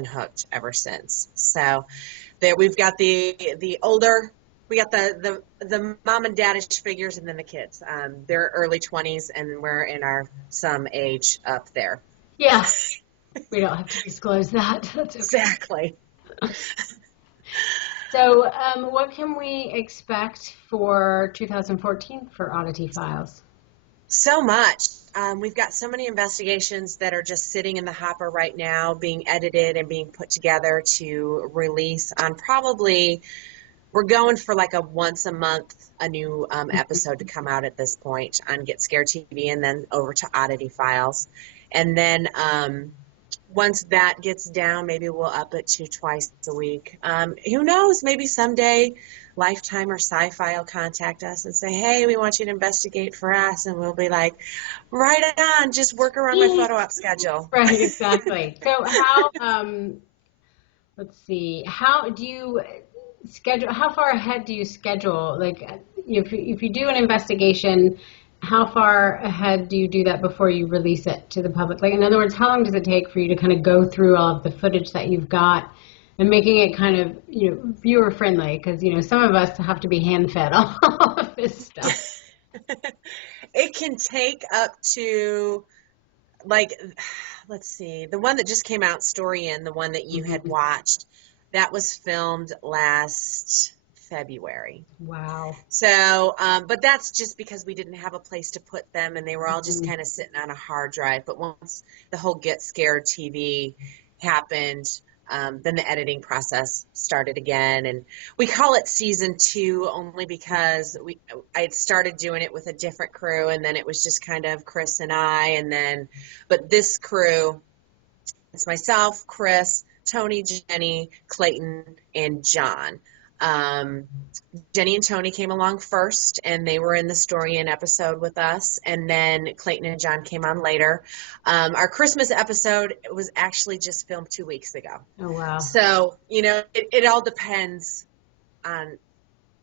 been hooked ever since. So there we've got the older, we got the mom and daddish figures, and then the kids. They're early 20s, and we're in our some age up there. Yeah, we don't have to disclose that. That's okay. Exactly. So, what can we expect for 2014 for Oddity Files? So much. We've got so many investigations that are just sitting in the hopper right now, being edited and being put together to release on probably, we're going for like a once a month, a new episode to come out at this point on Get Scared TV, and then over to Oddity Files. And then once that gets down, maybe we'll up it to twice a week. Who knows? Maybe someday Lifetime or Sci-Fi will contact us and say, hey, we want you to investigate for us. And we'll be like, right on, just work around my photo op schedule. Right, exactly. So how, let's see, how do you schedule, how far ahead do you schedule? Like, if you do an investigation, how far ahead do you do that before you release it to the public? Like, in other words, how long does it take for you to kind of go through all of the footage that you've got and making it kind of, viewer friendly? Because, some of us have to be hand fed all of this stuff. It can take up to, like, let's see, the one that just came out, Story In, the one that you had watched, that was filmed last February. Wow. So, but that's just because we didn't have a place to put them, and they were all just kind of sitting on a hard drive. But once the whole Get Scared TV happened, then the editing process started again. And we call it season 2 only because I had started doing it with a different crew, and then it was just kind of Chris and I, but this crew, it's myself, Chris, Tony, Jenny, Clayton, and John. Jenny and Tony came along first, and they were in the Story In episode with us, and then Clayton and John came on later. Our Christmas episode was actually just filmed 2 weeks ago. Oh, wow. So, it all depends on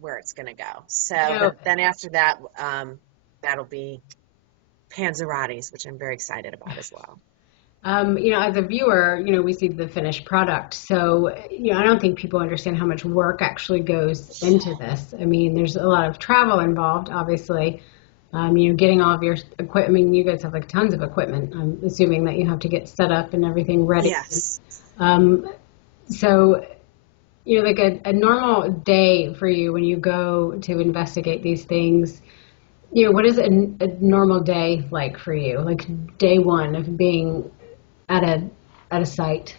where it's going to go. So, but then after that, that'll be Panzerati's, which I'm very excited about as well. As a viewer, we see the finished product. So, I don't think people understand how much work actually goes into this. I mean, there's a lot of travel involved, obviously. Getting all of your equipment. I mean, you guys have like tons of equipment. I'm assuming that you have to get set up and everything ready. Yes. So, like a normal day for you when you go to investigate these things, what is a normal day like for you? Like day one of being at a site?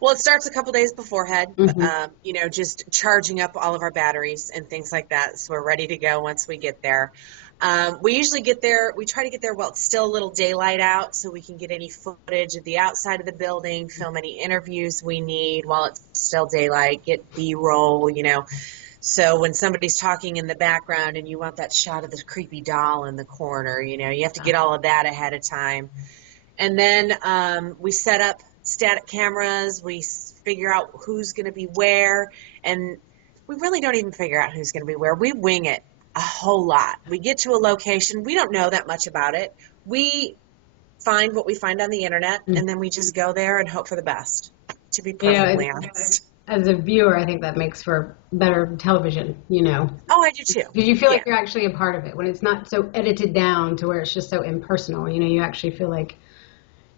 Well, it starts a couple days beforehand, just charging up all of our batteries and things like that, so we're ready to go once we get there. We usually get there, we try to get there while it's still a little daylight out, so we can get any footage of the outside of the building, film any interviews we need while it's still daylight, get B-roll, So when somebody's talking in the background and you want that shot of the creepy doll in the corner, you have to get all of that ahead of time. And then we set up static cameras, we figure out who's going to be where, and we really don't even figure out who's going to be where. We wing it a whole lot. We get to a location, we don't know that much about it. We find what we find on the internet, and then we just go there and hope for the best, to be perfectly honest. As a viewer, I think that makes for better television, Oh, I do too. Because you feel like you're actually a part of it. When it's not so edited down to where it's just so impersonal, you actually feel like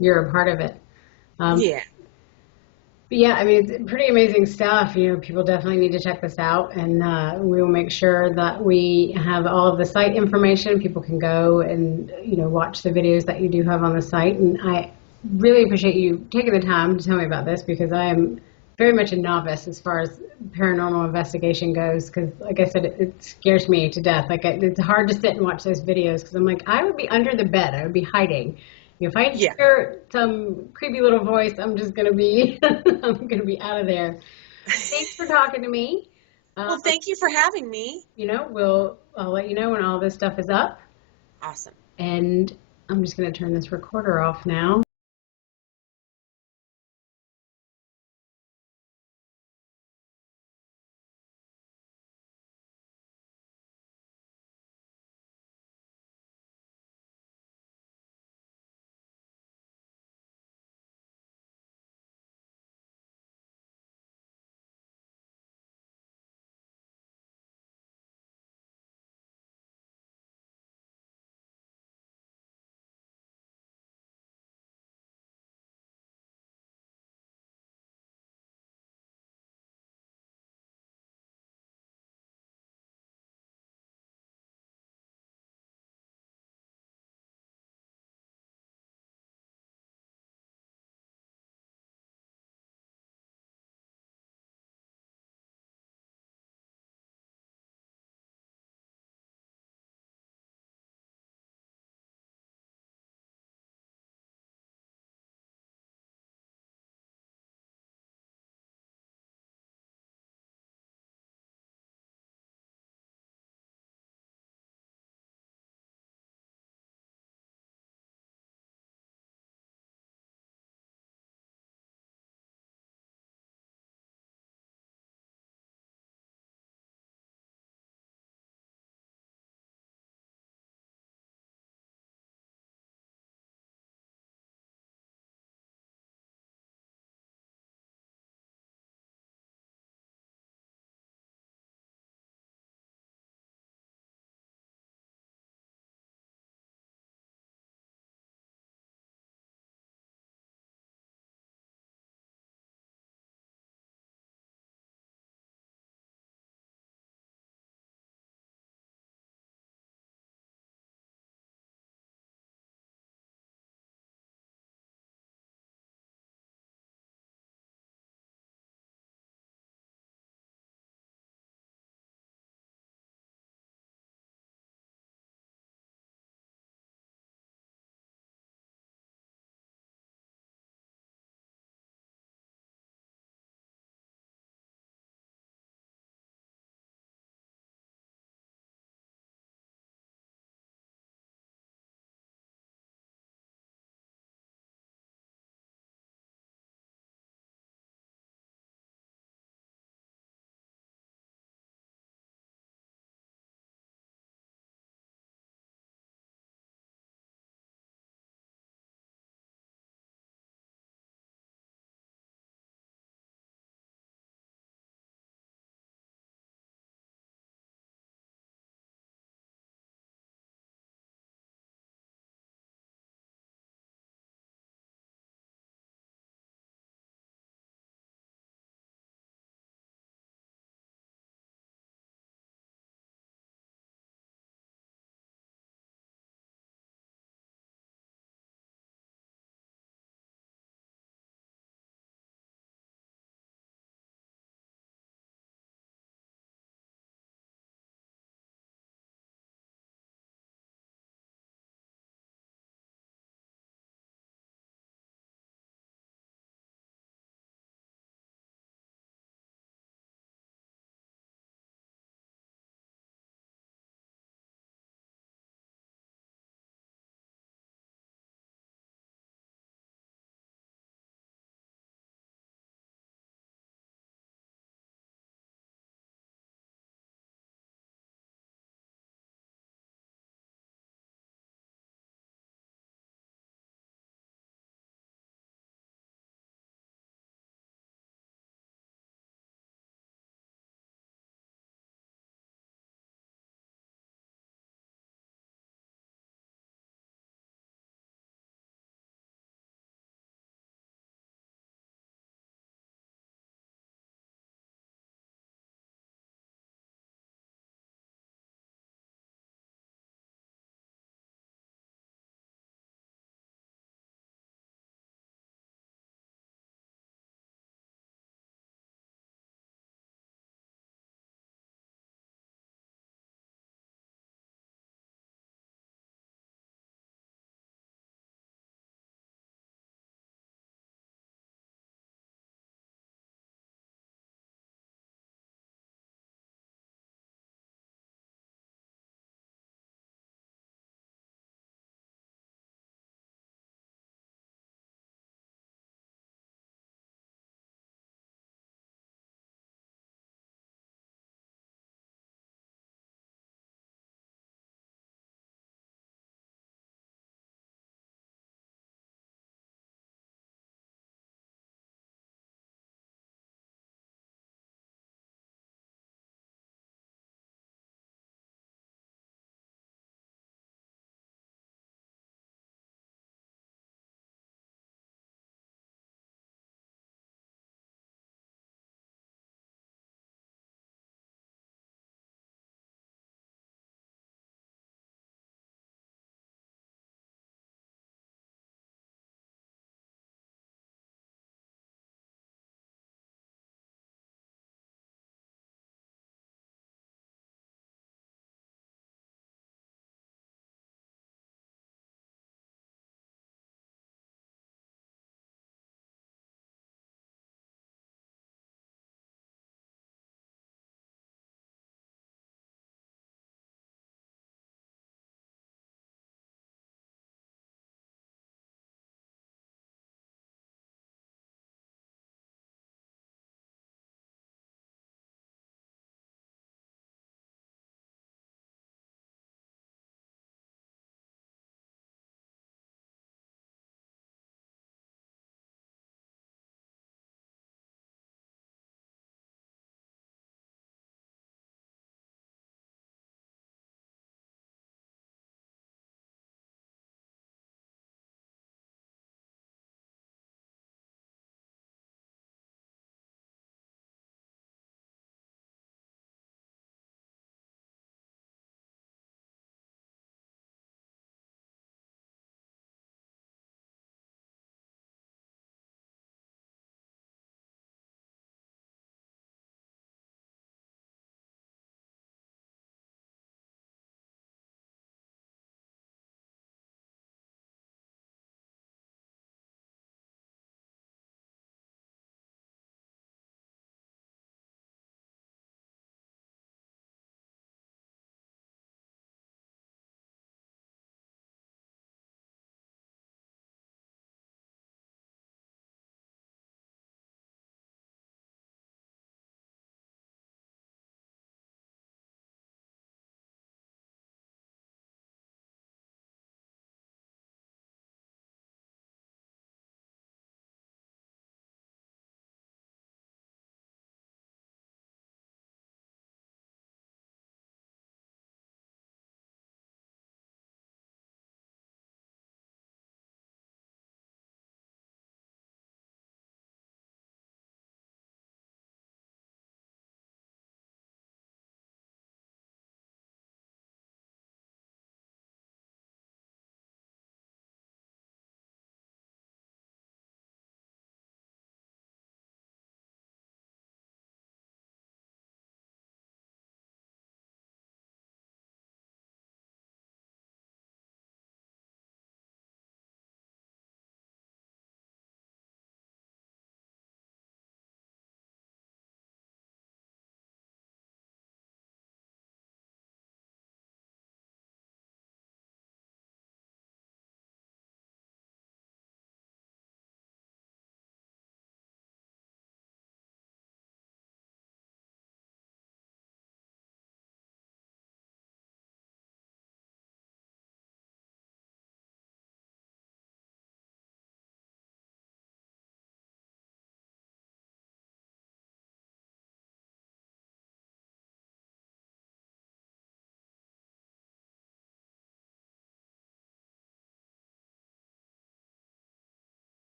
you're a part of it. Yeah. But yeah, I mean, it's pretty amazing stuff. People definitely need to check this out, and we will make sure that we have all of the site information. People can go and, watch the videos that you do have on the site. And I really appreciate you taking the time to tell me about this, because I am very much a novice as far as paranormal investigation goes, because, like I said, it scares me to death. Like, it's hard to sit and watch those videos, because I'm like, I would be under the bed. I would be hiding. If I hear some creepy little voice, I'm just going to be, I'm going to be out of there. Thanks for talking to me. Well, thank you for having me. I'll let you know when all this stuff is up. Awesome. And I'm just going to turn this recorder off now.